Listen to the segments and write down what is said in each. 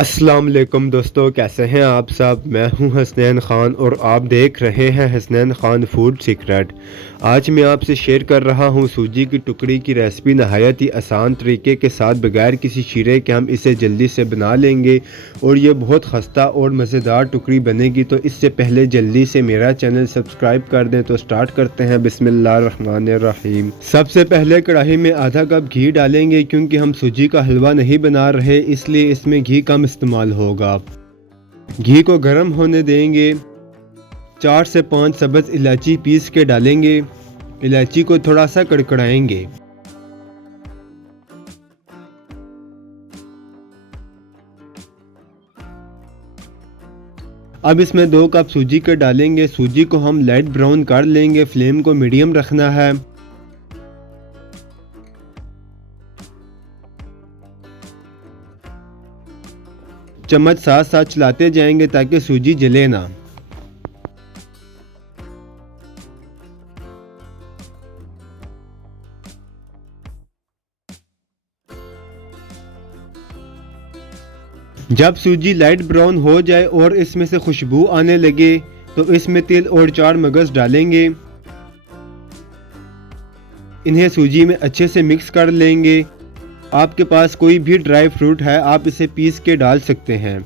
अस्सलाम वालेकुम दोस्तों, कैसे हैं आप सब। मैं हूं हसनैन ख़ान और आप देख रहे हैं हसनैन ख़ान फूड सीक्रेट। आज मैं आपसे शेयर कर रहा हूं सूजी की टुकड़ी की रेसिपी। नहायत ही आसान तरीके के साथ बगैर किसी शीरे के हम इसे जल्दी से बना लेंगे और ये बहुत खस्ता और मज़ेदार टुकड़ी बनेगी। तो इससे पहले जल्दी से मेरा चैनल सब्सक्राइब कर दें। तो स्टार्ट करते हैं। बिस्मिल्लाहिर्रहमानिर्रहीम। सबसे पहले कढ़ाई में आधा कप घी डालेंगे। क्योंकि हम सूजी का हलवा नहीं बना रहे, इसलिए इसमें घी कम इस्तेमाल होगा। घी को गर्म होने देंगे। 4 से 5 सब्ज़ इलायची पीस के डालेंगे। इलायची को थोड़ा सा कड़कड़ाएंगे। अब इसमें 2 कप सूजी के डालेंगे। सूजी को हम लाइट ब्राउन कर लेंगे। फ्लेम को मीडियम रखना है। चम्मच साथ साथ चलाते जाएंगे ताकि सूजी जले ना। जब सूजी लाइट ब्राउन हो जाए और इसमें से खुशबू आने लगे तो इसमें तिल और 4 मगज डालेंगे। इन्हें सूजी में अच्छे से मिक्स कर लेंगे। आपके पास कोई भी ड्राई फ्रूट है, आप इसे पीस के डाल सकते हैं।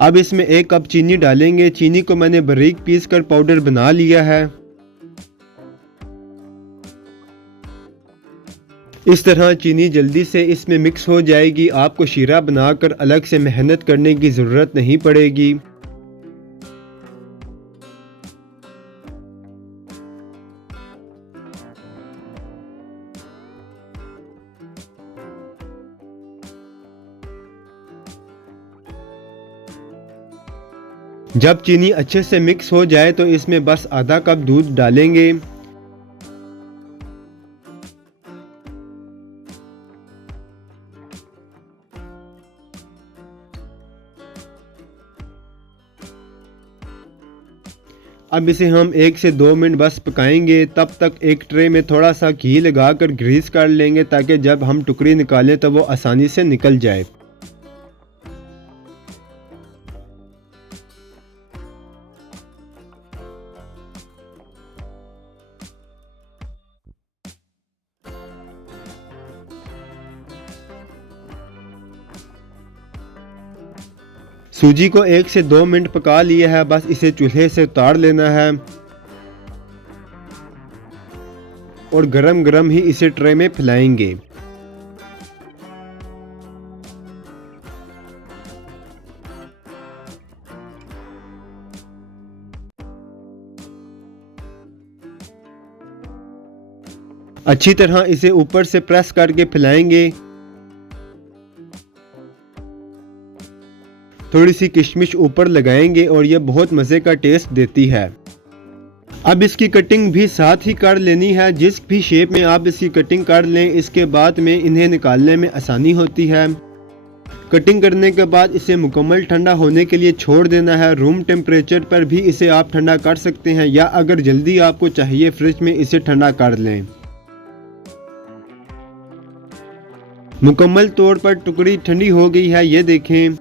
अब इसमें 1 कप चीनी डालेंगे। चीनी को मैंने बारीक पीस कर पाउडर बना लिया है। इस तरह चीनी जल्दी से इसमें मिक्स हो जाएगी। आपको शीरा बनाकर अलग से मेहनत करने की ज़रूरत नहीं पड़ेगी। जब चीनी अच्छे से मिक्स हो जाए तो इसमें बस आधा कप दूध डालेंगे। अब इसे हम 1 से 2 मिनट बस पकाएंगे। तब तक एक ट्रे में थोड़ा सा घी लगाकर ग्रीस कर लेंगे ताकि जब हम टुकड़ी निकालें तो वो आसानी से निकल जाए। सूजी को 1 से 2 मिनट पका लिया है। बस इसे चूल्हे से उतार लेना है और गरम गरम ही इसे ट्रे में फैलाएंगे। अच्छी तरह इसे ऊपर से प्रेस करके फैलाएंगे। थोड़ी सी किशमिश ऊपर लगाएंगे और यह बहुत मज़े का टेस्ट देती है। अब इसकी कटिंग भी साथ ही कर लेनी है। जिस भी शेप में आप इसकी कटिंग कर लें, इसके बाद में इन्हें निकालने में आसानी होती है। कटिंग करने के बाद इसे मुकम्मल ठंडा होने के लिए छोड़ देना है। रूम टेम्परेचर पर भी इसे आप ठंडा कर सकते हैं या अगर जल्दी आपको चाहिए फ्रिज में इसे ठंडा कर लें। मुकम्मल तौर पर टुकड़ी ठंडी हो गई है, ये देखें।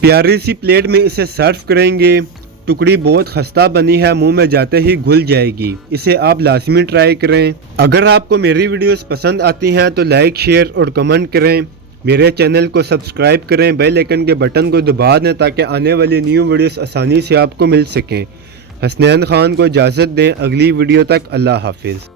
प्यारी सी प्लेट में इसे सर्व करेंगे। टुकड़ी बहुत खस्ता बनी है, मुंह में जाते ही घुल जाएगी। इसे आप लाजमी ट्राई करें। अगर आपको मेरी वीडियोस पसंद आती हैं तो लाइक, शेयर और कमेंट करें। मेरे चैनल को सब्सक्राइब करें। बेल आइकन के बटन को दबा दें ताकि आने वाली न्यू वीडियोस आसानी से आपको मिल सकें। हसनैन खान को इजाज़त दें। अगली वीडियो तक अल्लाह हाफिज़।